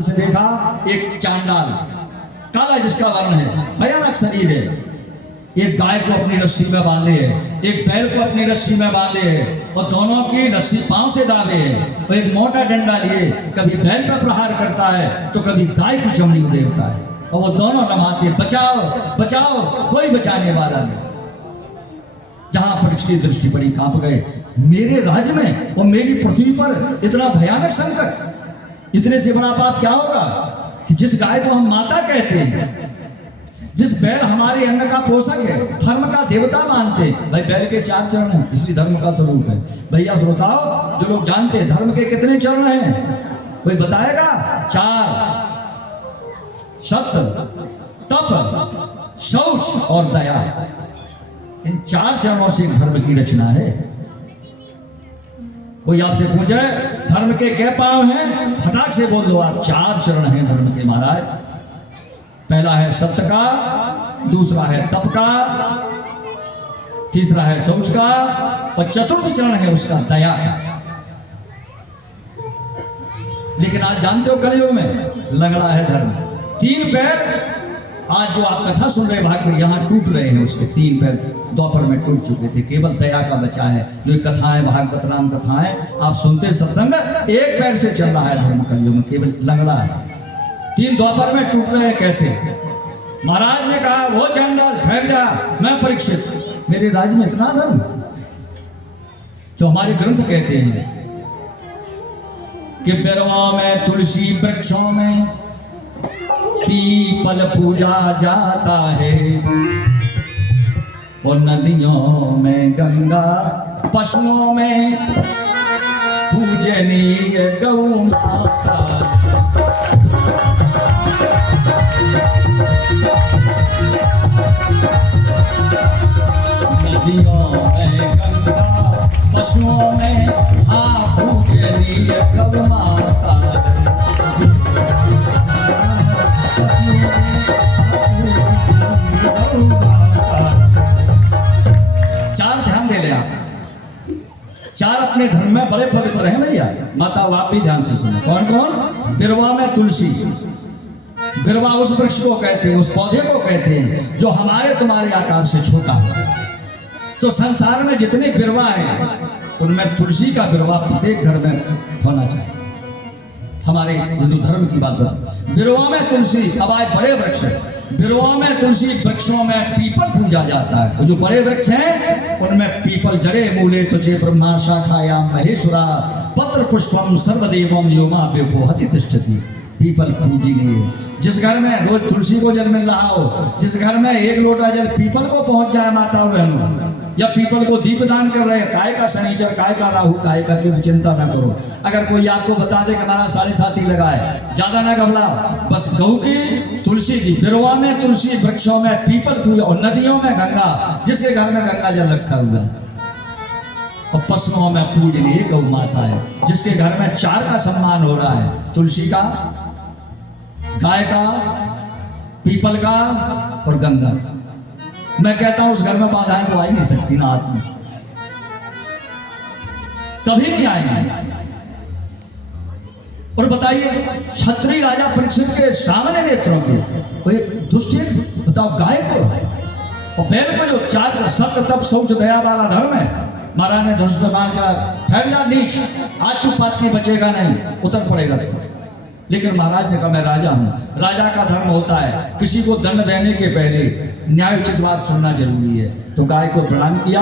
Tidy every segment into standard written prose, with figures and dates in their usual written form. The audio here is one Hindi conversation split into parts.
से देखा एक चांडाल, काला जिसका वर्ण है, भयानक शरीर है, एक गाय को अपनी रस्सी में बांधे है, एक बैल को अपनी रस्सी में बांधे है और दोनों की रस्सी पांव से दाबे है और एक मोटा डंडा लिए कभी बैल पर प्रहार करता है तो कभी गाय की चमड़ी उड़ेलता है और वो दोनों रमाते, बचाओ बचाओ, कोई बचाने वाला नहीं। जहां परीक्षित की दृष्टि पड़ी, कांप गए। मेरे राज्य में और मेरी पृथ्वी पर इतना भयानक संकट, इतने से बड़ा पाप क्या होगा कि जिस गाय को हम माता कहते हैं, जिस बैल हमारे अन्न का पोषक है, धर्म का देवता मानते हैं। भाई बैल के 4 चरण हैं, इसलिए धर्म का स्वरूप है। भैया श्रोताओ, जो लोग जानते हैं धर्म के कितने चरण हैं, कोई बताएगा? 4, सत्य, तप, शौच और दया। इन 4 चरणों से धर्म की रचना है। कोई आपसे पूछे धर्म के क्या पांव हैं, फटाक से बोल दो आप, 4 चरण हैं धर्म के महाराज। पहला है सत्य का, दूसरा है तप का, तीसरा है शौच का और चतुर्थ चरण है उसका दया का। लेकिन आज जानते हो कलयुग में लंगड़ा है धर्म, 3 पैर। आज जो आप कथा सुन रहे भाग में, यहां टूट रहे हैं, उसके 3 पैर द्वापर में टूट चुके थे, केवल दया का बचा है। जो कथाएं भागवत राम कथाएं आप सुनते सत्संग, 1 पैर से चल रहा है धर्म कलयुग में, केवल लंगड़ा है। 3 द्वापर में टूट रहे हैं। कैसे? महाराज ने कहा वो चांडाल ठहर जा, मैं परीक्षित, मेरे राज्य में इतना धर्म, जो हमारे ग्रंथ कहते हैं कि बेरवा में तुलसी, वृक्षों में पीपल पूजा जाता है और नदियों में गंगा, पशुओं में पूजनीय गौ माता। नदियों में गंगा, पशुओं में पूजनीय गौ माता। चार ध्यान दे ले आप, 4 अपने धर्म में बड़े पवित्र हैं भैया। माता आप भी ध्यान से सुनो। कौन कौन? बिरवा में तुलसी, बिरवा उस वृक्ष को कहते हैं, उस पौधे को कहते हैं जो हमारे तुम्हारे आकार से छोटा है। तो संसार में जितने बिरवा हैं उनमें तुलसी का बिरवा प्रत्येक घर में होना चाहिए। हमारे हिंदू धर्म की बात बता, बिरवा में तुलसी। अब आए बड़े वृक्ष, बिरवा में तुलसी, वृक्षों में पीपल पूजा जाता है। जो बड़े वृक्ष हैं उनमें पीपल, जड़े मूले तुझे ब्रह्मा शाखायाम महेश्वरा, पत्र पुष्पम सर्वदेवम योमा व्यपोहति तिष्ठति। पीपल पूजनीय। जिस घर में रोज तुलसी को जल मिल रहा हो, जिस घर में 1 लोटा जल पीपल को पहुंच जाए माता बहनों, या पीपल को दीप दान कर रहे हैं, काय का शनिचर, काय का राहु, काय का केतु, चिंता न करो। अगर कोई आपको बता दे कि हमारा 7.5 ही लगा है, ज्यादा ना घबराओ, बस गौ की, तुलसी की, बिरवा में तुलसी, वृक्षों में पीपल पूजा और नदियों में गंगा, जिसके घर में गंगा जल रखा हुआ है, और पशुओं में पूजनीय गौ माता है, जिसके घर में 4 का सम्मान हो रहा है, तुलसी का, गाय का, पीपल का और गंगा। मैं कहता हूं उस घर में बाधाएं तो आ ही नहीं सकती ना, आती कभी नहीं आएंगे। और बताइए क्षत्रिय राजा परीक्षित के सामने नेत्रों के वो एक दुष्ट, बताओ गाय को और बैल को, जो 4 सत्य तप शौच दया वाला धर्म है, महाराज ने धनुष पर बाण चला, ठहर जा नीच, आज तू पात की बचेगा नहीं, उतर पड़ेगा। लेकिन महाराज ने कहा मैं राजा हूं, राजा का धर्म होता है किसी को दंड देने के पहले न्याय उचित बात सुनना जरूरी है। तो गाय को प्रणाम किया,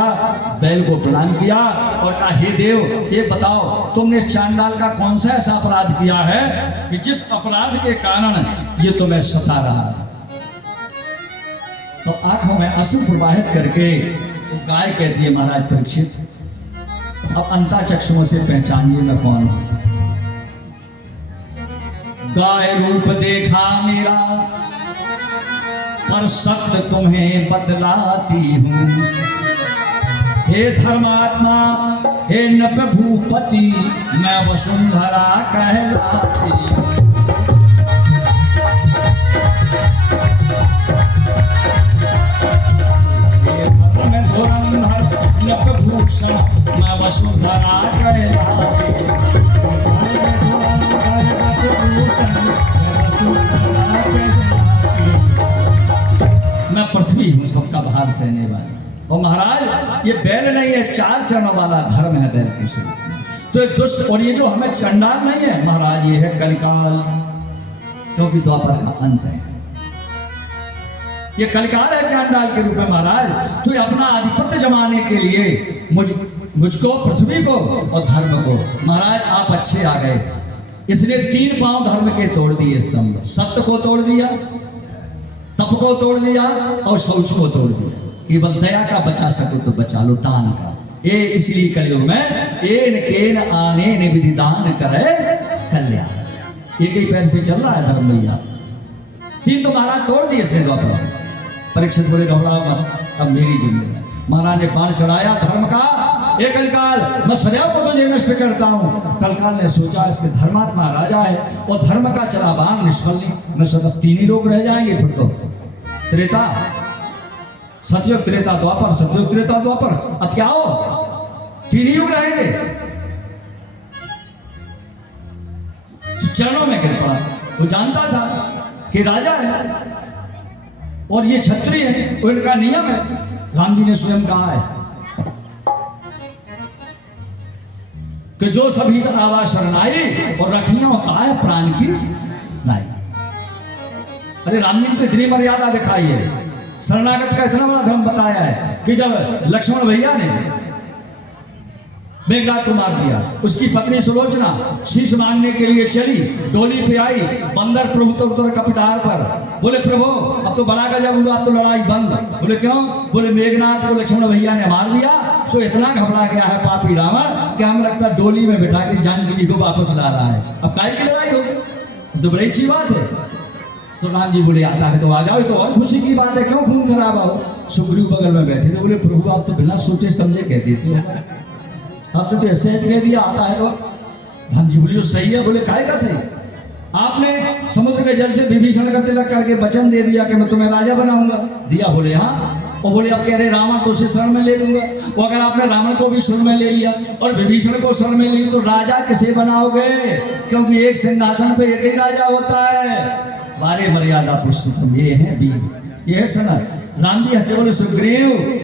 बैल को प्रणाम किया और कहा हे देव, ये बताओ तुमने इस चांडाल का कौन सा ऐसा अपराध किया है कि जिस अपराध के कारण ये तुम्हें सता रहा है। तो आंखों में आंसू प्रवाहित करके तो गाय कहती है महाराज परीक्षित, अब अंता चक्षुओं से पहचानिए मैं कौन हूं। गाय रूप देखा मेरा पर सत्य तुम्हें बतलाती हूँ। हे धर्मात्मा, हे नभ भूपति, मैं वसुंधरा कहलाती हूँ। हे धर्म धुरंधर नभ भूषण, मैं वसुंधरा कहलाती हूँ। मैं पृथ्वी हूँ सबका भार सहने वाली। और महाराज ये बैल नहीं है, 4 चरणों वाला धर्म है बैल के स्वरूप में। तो ये दुष्ट, और ये जो हमें चंडाल नहीं है महाराज, ये है कलिकाल, क्योंकि द्वापर का अंत है। ये कलिकाल है चंडाल के रूप में महाराज। तो ये अपना आधिपत्य जमाने के लिए मुझको, पृथ्वी को और धर्म को, महाराज आप अच्छे आ गए, इसलिए 3 पांव धर्म के तोड़ दिए स्तंभ। सत्य को तोड़ दिया, तप को तोड़ दिया और शौच को तोड़ दिया। केवल दया का बचा सको तो बचा लो, दान का। ये इसलिए कलयुग में एन केन आने विधि दान करे कल्याण। एक ही पैर से चल रहा है धर्म भैया। 3 तो महाराज तोड़ दिए से द्वापर। परीक्षित बोले घबराओ मत, अब मेरी जिम्मेदारी। महाराज ने बाण चढ़ाया धर्म का, एक कलिकाल मैं सदैव को तुझे नष्ट करता हूँ। कलिकाल ने सोचा इसके धर्मात्मा राजा है और धर्म का चला बाण निष्फल नहीं, मैं सदैव 3 ही लोग रह जाएंगे फिर तो। त्रेता, सतयुग, त्रेता, द्वापर, सतयुग, त्रेता, द्वापर। अब क्या हो, 3 ही युग रहेंगे। चरणों में गिर पड़ा। वो जानता था कि राजा है और ये क्षत्रिय है, उनका नियम है। राम जी ने स्वयं कहा है कि जो सभी आवा शरणाई और रखियां होता है प्राण की नाई। अरे राम जी ने तो इतनी मर्यादा दिखाई है, शरणागत का इतना बड़ा धर्म बताया है कि जब लक्ष्मण भैया ने मेघनाथ को मार दिया, उसकी पत्नी सुलोचना शीश मांगने के लिए चली, डोली पे आई, बंदर प्रभु तो उतर कपिटार पर। बोले प्रभु अब तो बड़ा गजब हुआ, अब तो लड़ाई बंद। बोले क्यों? बोले मेघनाथ को लक्ष्मण भैया ने मार दिया, सो इतना घबरा गया है पापी रावण कि हम लगता डोली में बिठा के जानकी जी को वापस ला रहा है। अब काय की लड़ाई हो, तो बड़ी अच्छी बात है। तो राम जी बोले आता है तो आ जाओ, तो और खुशी की बात है, क्यों खून खराब हो। सुग्रीव बगल में बैठे थे, बोले प्रभु आप तो बिना सोचे समझे कह देते हो, आपने तो ऐसे कह दिया आता है तो। राम जी बोले सही है। बोले काय का सही? आपने समुद्र के जल से विभीषण का तिलक करके वचन दे दिया कि मैं तुम्हें राजा बनाऊंगा, दिया? बोले हाँ। और बोले अब कह रहे रावण तो उसे शरण में ले लूंगा। वो अगर आपने रावण को भी शरण में ले लिया और विभीषण को शरण में लिया तो राजा किसे बनाओगे? क्योंकि एक सिंहासन पे एक ही राजा होता है। बारे मर्यादा पुरुषोत्तम ये है वीर, ये है सनत। राम जी हंसे बोले सुग्रीव